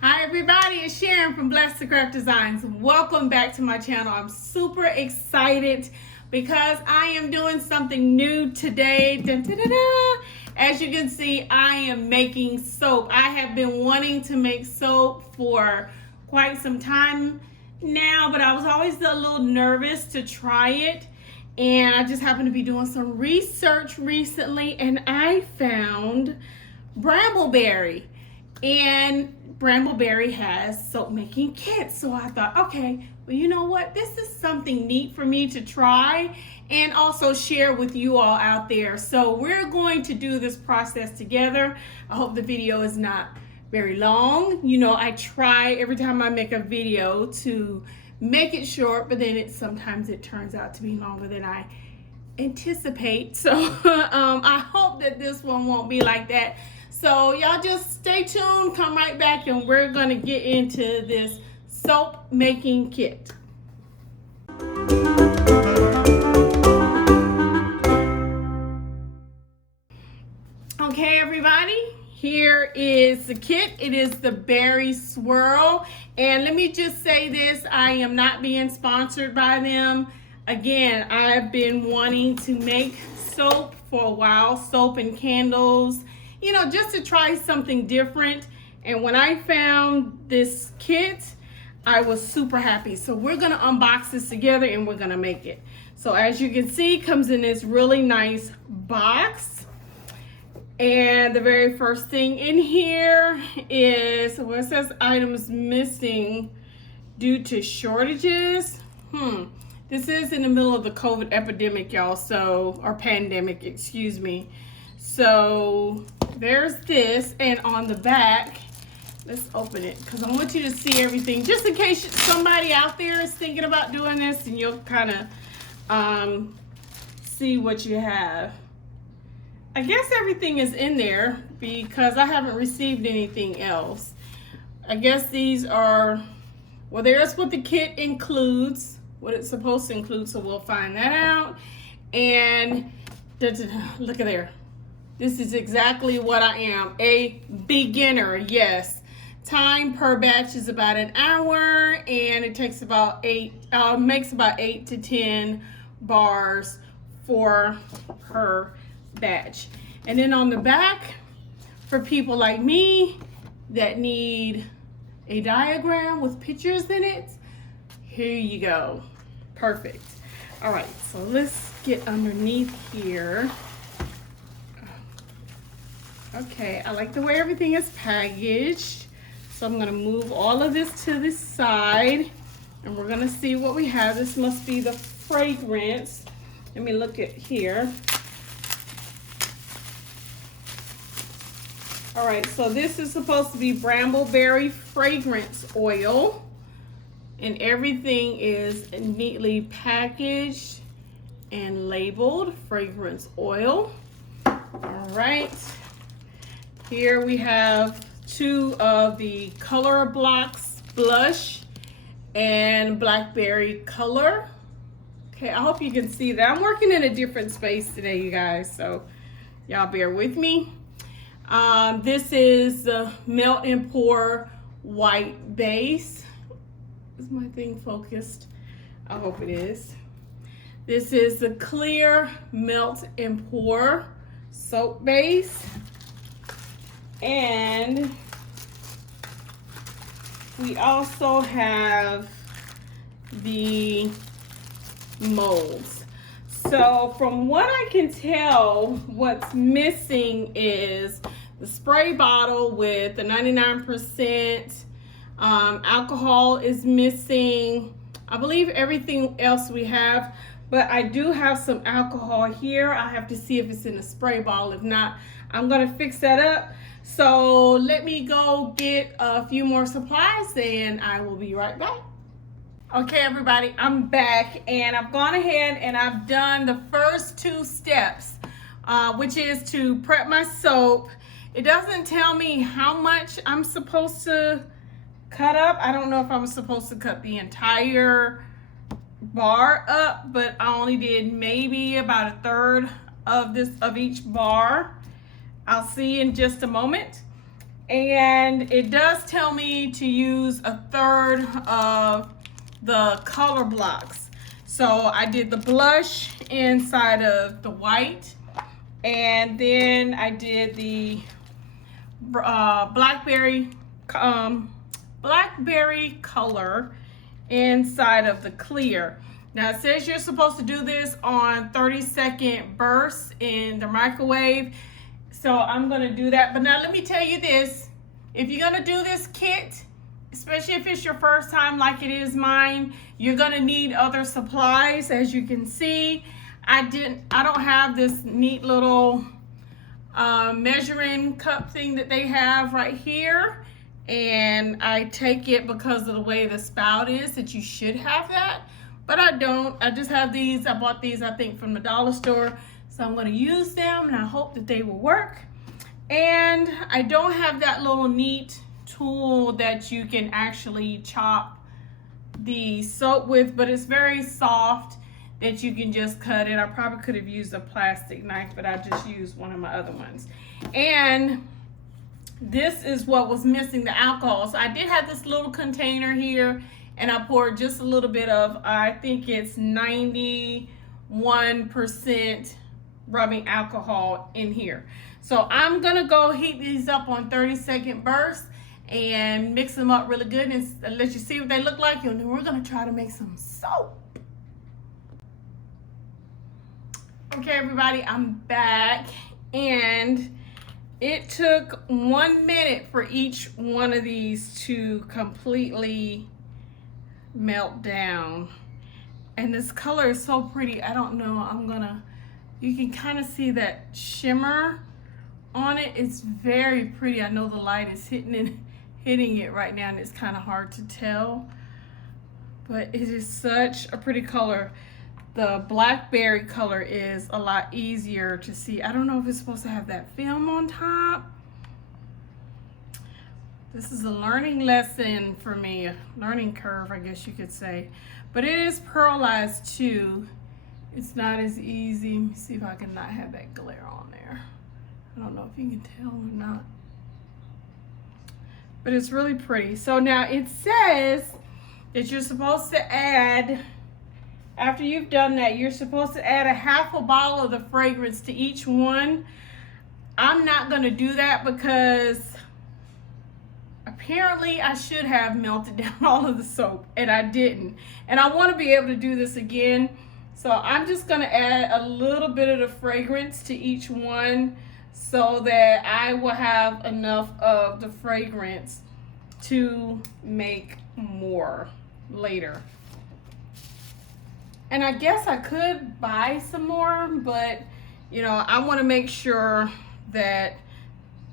Hi everybody, it's Sharon from Blessed to Craft Designs. Welcome back to my channel. I'm super excited because I am doing something new today. Dun, dun, dun, dun. As you can see, I am making soap. I have been wanting to make soap for quite some time now, but I was always a little nervous to try it. And I just happened to be doing some research recently and I found BrambleBerry. And BrambleBerry has soap making kits. So I thought, okay, well, you know what? This is something neat for me to try and also share with you all out there. So we're going to do this process together. I hope the video is not very long. You know, I try every time I make a video to make it short, but then sometimes it turns out to be longer than I anticipate. So I hope that this one won't be like that. So y'all just stay tuned, come right back, and we're gonna get into this soap making kit. Okay, everybody, here is the kit. It is the Berry Swirl. And let me just say this, I am not being sponsored by them. Again, I've been wanting to make soap for a while, soap and candles, you know, just to try something different. And when I found this kit, I was super happy. So we're gonna unbox this together and we're gonna make it. So as you can see, it comes in this really nice box. And the very first thing in here is, well, it says items missing due to shortages. This is in the middle of the COVID epidemic, y'all, so, or pandemic, excuse me. So there's this, and on the back, let's open it because I want you to see everything just in case somebody out there is thinking about doing this, and you'll kind of see what you have. I guess everything is in there because I haven't received anything else. I guess these are, well, there's what the kit includes, what it's supposed to include, so we'll find that out. And look at there. This is exactly what I am, a beginner, yes. Time per batch is about an hour, and it takes about makes about 8 to 10 bars for per batch. And then on the back, for people like me that need a diagram with pictures in it, here you go. Perfect. All right, so let's get underneath here. Okay, I like the way everything is packaged. So I'm gonna move all of this to the side and we're gonna see what we have. This must be the fragrance. Let me look at here. All right, so this is supposed to be BrambleBerry fragrance oil, and everything is neatly packaged and labeled fragrance oil. All right. Here we have 2 of the Color Blocks blush and Blackberry color. Okay, I hope you can see that. I'm working in a different space today, you guys, so y'all bear with me. This is the Melt and Pour white base. Is my thing focused? I hope it is. This is the clear Melt and Pour soap base. And we also have the molds. So from what I can tell, what's missing is the spray bottle with the 99% alcohol is missing. I believe everything else we have, but I do have some alcohol here. I have to see if it's in a spray bottle. If not, I'm gonna fix that up. So let me go get a few more supplies and I will be right back. Okay, everybody, I'm back and I've gone ahead and I've done the first 2 steps, which is to prep my soap. It doesn't tell me how much I'm supposed to cut up. I don't know if I'm supposed to cut the entire bar up, but I only did maybe about 1/3 of each bar. I'll see in just a moment. And it does tell me to use a third of the color blocks. So I did the blush inside of the white, and then I did the blackberry color inside of the clear. Now it says you're supposed to do this on 30-second bursts in the microwave. So I'm gonna do that. But now let me tell you this, if you're gonna do this kit, especially if it's your first time like it is mine, you're gonna need other supplies. As you can see, I don't have this neat little measuring cup thing that they have right here. And I take it because of the way the spout is, that you should have that. But I don't. I just have these. I bought these, I think, from the dollar store. So I'm going to use them, and I hope that they will work. And I don't have that little neat tool that you can actually chop the soap with, but it's very soft that you can just cut it. I probably could have used a plastic knife, but I just used one of my other ones. And this is what was missing, the alcohol. So I did have this little container here, and I poured just a little bit of, I think it's 91% rubbing alcohol in here. So I'm gonna go heat these up on 30-second bursts and mix them up really good and let you see what they look like. And then we're gonna try to make some soap. Okay, everybody, I'm back, and it took 1 minute for each one of these to completely melt down. And this color is so pretty. I don't know, you can kind of see that shimmer on it. It's very pretty. I know the light is hitting it right now, and it's kind of hard to tell, but it is such a pretty color. The blackberry color is a lot easier to see. I don't know if it's supposed to have that film on top. This is a learning lesson for me, a learning curve, I guess you could say. But it is pearlized too. It's not as easy. Let me see if I can not have that glare on there. I don't know if you can tell or not. But it's really pretty. So now it says that you're supposed to add, after you've done that, you're supposed to add a half a bottle of the fragrance to each one. I'm not gonna do that because apparently I should have melted down all of the soap, and I didn't. And I wanna be able to do this again. So I'm just gonna add a little bit of the fragrance to each one so that I will have enough of the fragrance to make more later. And I guess I could buy some more, but you know, I want to make sure that,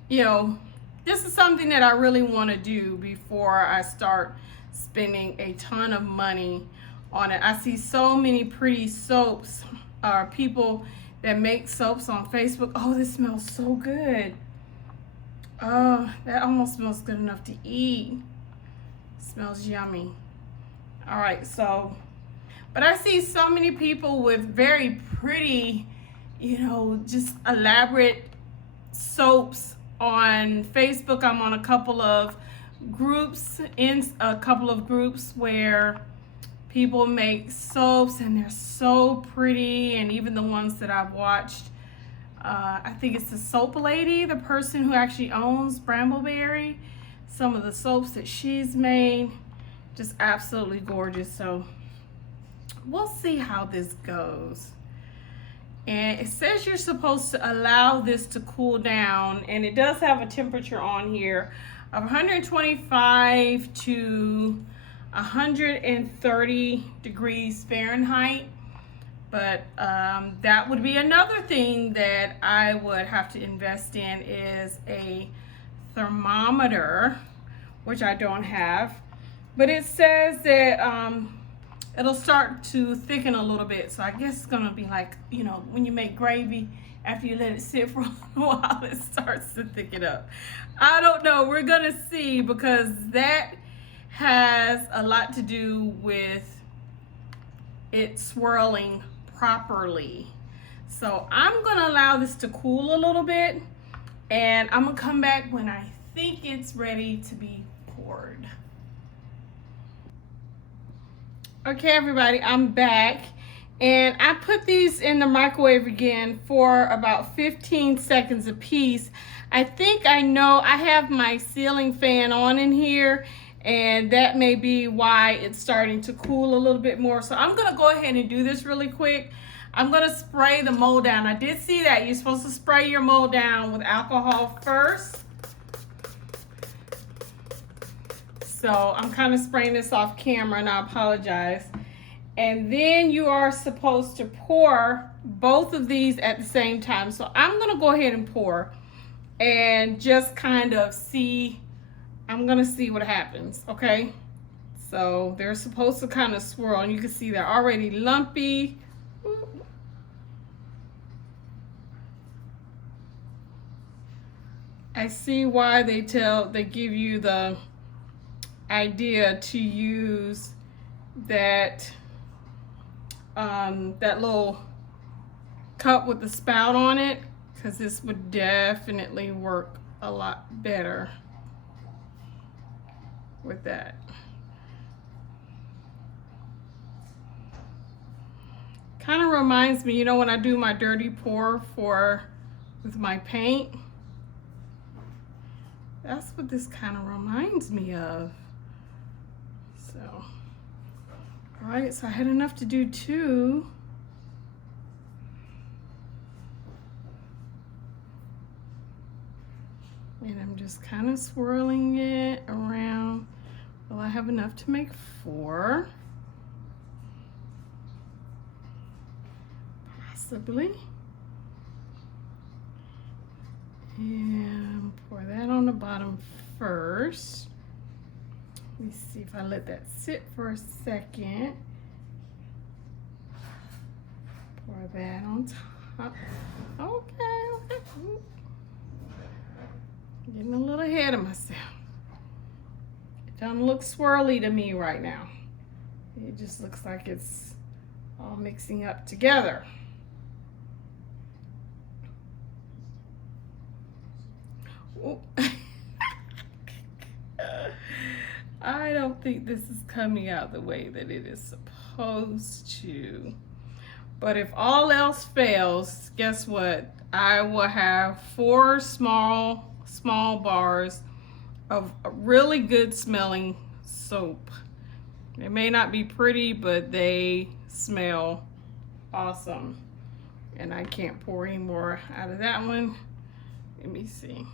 you know, this is something that I really want to do before I start spending a ton of money on it. I see so many pretty soaps, people that make soaps on Facebook. Oh, this smells so good. Oh, that almost smells good enough to eat. Smells yummy. All right, so, but I see so many people with very pretty, you know, just elaborate soaps on Facebook. I'm on a couple of groups, where people make soaps, and they're so pretty. And even the ones that I've watched, I think it's the soap lady, the person who actually owns BrambleBerry, some of the soaps that she's made, just absolutely gorgeous. So we'll see how this goes. And it says you're supposed to allow this to cool down, and it does have a temperature on here of 125 to 130 degrees Fahrenheit. But that would be another thing that I would have to invest in, is a thermometer, which I don't have. But it says that it'll start to thicken a little bit. So I guess it's gonna be like, you know, when you make gravy, after you let it sit for a little while, it starts to thicken up. I don't know, we're gonna see, because that has a lot to do with it swirling properly. So I'm gonna allow this to cool a little bit, and I'm gonna come back when I think it's ready to be poured. Okay, everybody, I'm back. And I put these in the microwave again for about 15 seconds a piece. I think I know I have my ceiling fan on in here, and that may be why it's starting to cool a little bit more. So I'm gonna go ahead and do this really quick. I'm gonna spray the mold down. I did see that you're supposed to spray your mold down with alcohol first. So I'm kind of spraying this off camera, and I apologize. And then you are supposed to pour both of these at the same time. So I'm gonna go ahead and pour and just kind of see, I'm gonna see what happens, okay? So they're supposed to kind of swirl, and you can see they're already lumpy. I see why they give you the idea to use that that little cup with the spout on it, because this would definitely work a lot better with that. Kind of reminds me, you know, when I do my dirty pour with my paint, that's what this kind of reminds me of. So, all right, so I had enough to do 2. And I'm just kind of swirling it around. Well, I have enough to make 4. Possibly. And pour that on the bottom first. Let me see if I let that sit for a second. Pour that on top. Okay. Getting a little ahead of myself. It doesn't look swirly to me right now. It just looks like it's all mixing up together. I don't think this is coming out the way that it is supposed to. But if all else fails, guess what? I will have 4 small bars of really good smelling soap. It may not be pretty, but they smell awesome. And I can't pour any more out of that one. Let me see.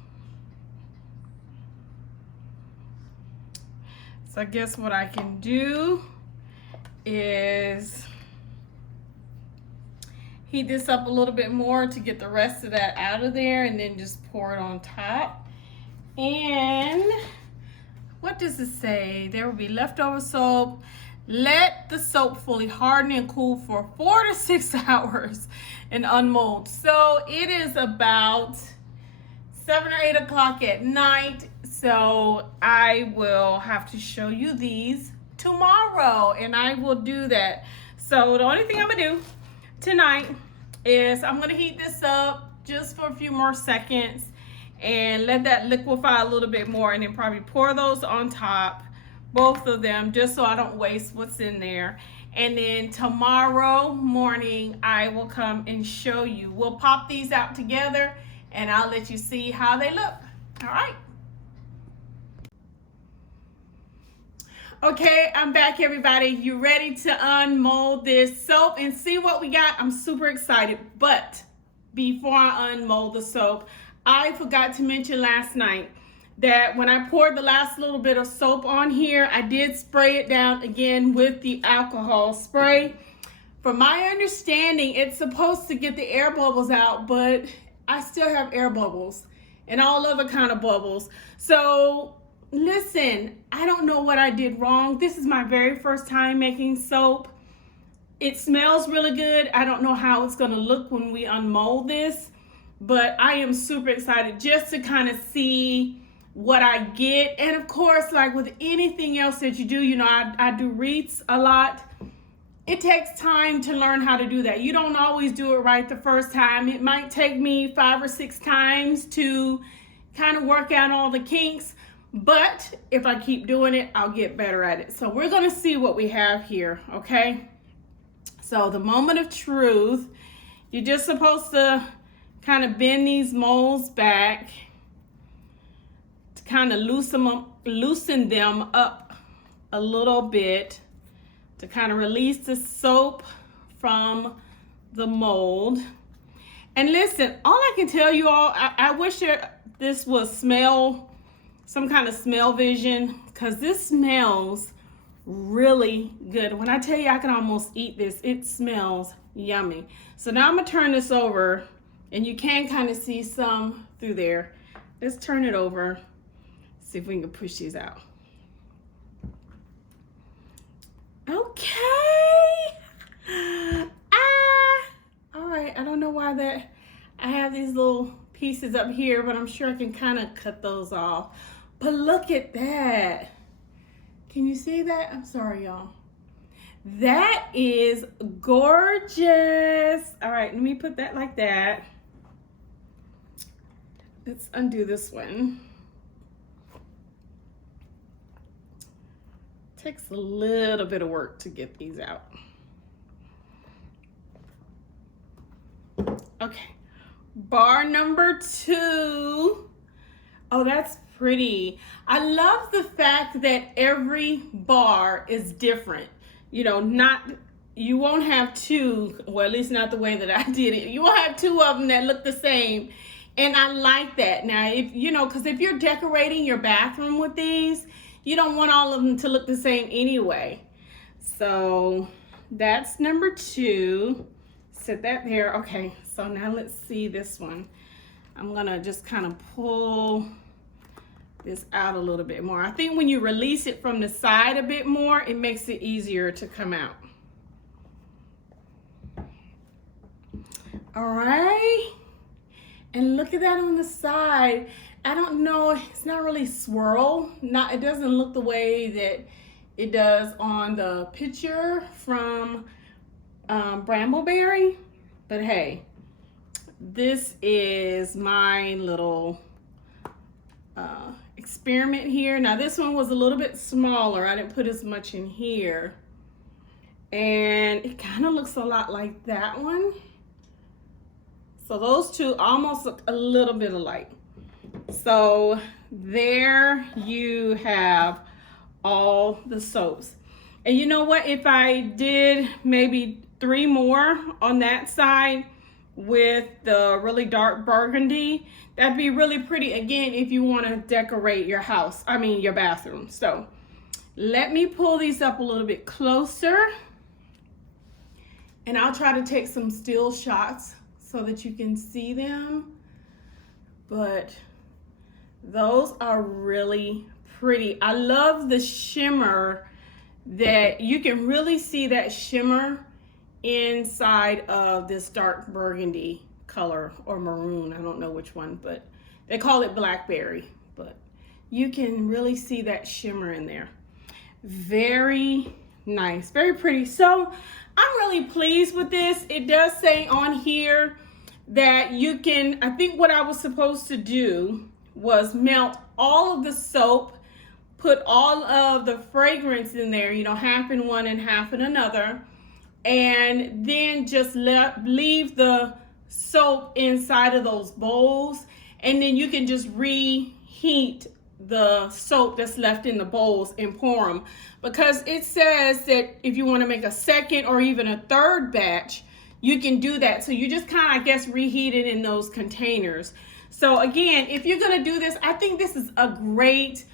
So I guess what I can do is heat this up a little bit more to get the rest of that out of there, and then just pour it on top. And what does it say? There will be leftover soap. Let the soap fully harden and cool for 4 to 6 hours and unmold. So it is about 7 or 8 o'clock at night. So I will have to show you these tomorrow, and I will do that. So the only thing I'm gonna do tonight is I'm gonna heat this up just for a few more seconds and let that liquefy a little bit more, and then probably pour those on top, both of them, just so I don't waste what's in there. And then tomorrow morning I will come and show you. We'll pop these out together and I'll let you see how they look. All right. Okay, I'm back, everybody. You ready to unmold this soap and see what we got? I'm super excited. But before I unmold the soap, I forgot to mention last night that when I poured the last little bit of soap on here, I did spray it down again with the alcohol spray. From my understanding, it's supposed to get the air bubbles out, but I still have air bubbles and all other kind of bubbles. So listen, I don't know what I did wrong. This is my very first time making soap. It smells really good. I don't know how it's gonna look when we unmold this, but I am super excited just to kind of see what I get. And of course, like with anything else that you do, you know, I do wreaths a lot. It takes time to learn how to do that. You don't always do it right the first time. It might take me 5 or 6 times to kind of work out all the kinks, but if I keep doing it, I'll get better at it. So we're gonna see what we have here, okay? So the moment of truth, you're just supposed to kind of bend these molds back to kind of loosen them up a little bit to kind of release the soap from the mold. And listen, all I can tell you all, I wish this was some kind of smell vision, because this smells really good. When I tell you I can almost eat this, it smells yummy. So now I'm gonna turn this over, and you can kind of see some through there. Let's turn it over, see if we can push these out. Okay. All right, I don't know why I have these little pieces up here, but I'm sure I can kind of cut those off. But look at that. Can you see that? I'm sorry, y'all. That is gorgeous. All right, let me put that like that. Let's undo this one. Takes a little bit of work to get these out. Okay, bar number 2. Oh, that's pretty. I love the fact that every bar is different. You know, you won't have 2, well, at least not the way that I did it. You won't have 2 of them that look the same. And I like that. Now, because if you're decorating your bathroom with these, you don't want all of them to look the same anyway. So that's number 2. Set that there. Okay, so now let's see this one. I'm gonna just kind of pull this out a little bit more. I think when you release it from the side a bit more, it makes it easier to come out. All right, and look at that on the side. I don't know, it's not really swirl. It doesn't look the way that it does on the picture from BrambleBerry, but hey, this is my little experiment here. Now this one was a little bit smaller. I didn't put as much in here, and it kind of looks a lot like that one. So those two almost look a little bit alike. So there you have all the soaps. And you know what? If I did maybe 3 more on that side with the really dark burgundy, that'd be really pretty, again, if you want to decorate your house, your bathroom. So let me pull these up a little bit closer, and I'll try to take some still shots so that you can see them. But those are really pretty. I love the shimmer, that you can really see that shimmer inside of this dark burgundy color, or maroon, I don't know which one, but they call it blackberry, but you can really see that shimmer in there. Very nice, very pretty. So I'm really pleased with this. It does say on here that you can, I think what I was supposed to do was melt all of the soap, put all of the fragrance in there, half in one and half in another, and then just leave the soap inside of those bowls, and then you can just reheat the soap that's left in the bowls and pour them, because it says that if you want to make a second or even a third batch, you can do that. So you just kind of, I guess, reheat it in those containers. So again, if you're going to do this, I think this is a great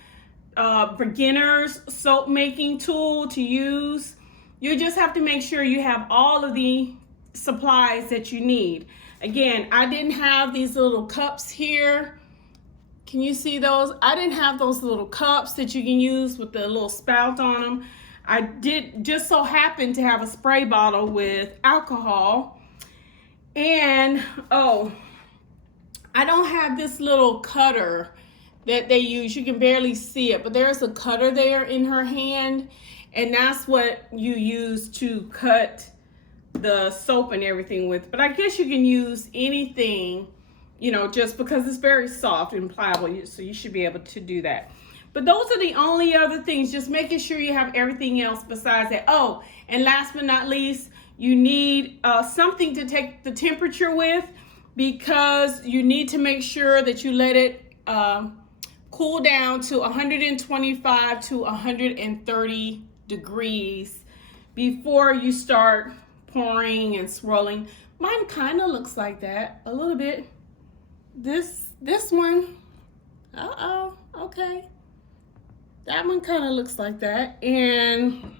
beginner's soap making tool to use. You just have to make sure you have all of the supplies that you need. Again, I didn't have these little cups here. Can you see those? I didn't have those little cups that you can use with the little spout on them. I did just so happen to have a spray bottle with alcohol. And, oh, I don't have this little cutter that they use. You can barely see it, but there's a cutter there in her hand, and that's what you use to cut the soap and everything with. But I guess you can use anything you know, just because it's very soft and pliable, so you should be able to do that. But those are the only other things, just making sure you have everything else besides that. Oh, and last but not least, you need something to take the temperature with, because you need to make sure that you let it cool down to 125 to 130 degrees before you start pouring and swirling. Mine kind of looks like that a little bit. This one, okay. That one kind of looks like that. And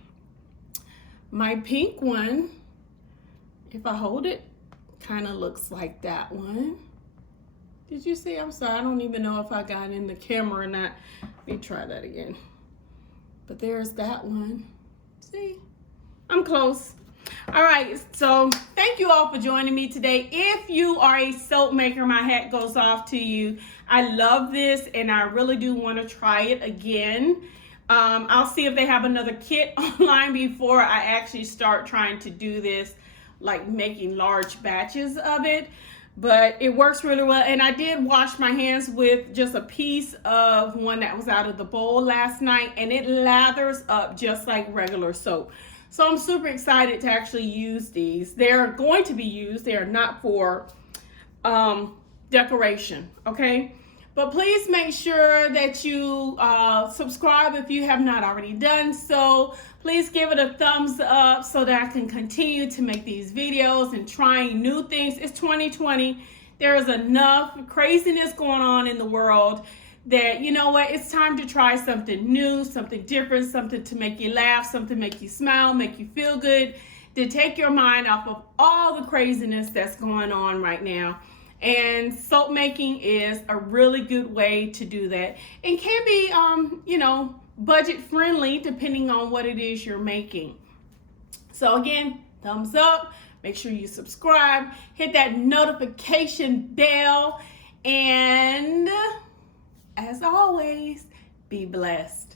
my pink one, if I hold it, kind of looks like that one. Did you see? I'm sorry, I don't even know if I got in the camera or not. Let me try that again. But there's that one. See? I'm close. All right, so thank you all for joining me today. If you are a soap maker, my hat goes off to you. I love this, and I really do want to try it again. I'll see if they have another kit online before I actually start trying to do this, like making large batches of it. But it works really well. And I did wash my hands with just a piece of one that was out of the bowl last night, and it lathers up just like regular soap. So I'm super excited to actually use these. They're going to be used. They are not for decoration, okay? But please make sure that you subscribe if you have not already done so. Please give it a thumbs up so that I can continue to make these videos and trying new things. It's 2020. There is enough craziness going on in the world that, you know what, it's time to try something new, something different, something to make you laugh, something to make you smile, make you feel good, to take your mind off of all the craziness that's going on right now. And soap making is a really good way to do that, and can be, you know, budget friendly depending on what it is you're making. So again, thumbs up, make sure you subscribe, hit that notification bell, and as always, be blessed.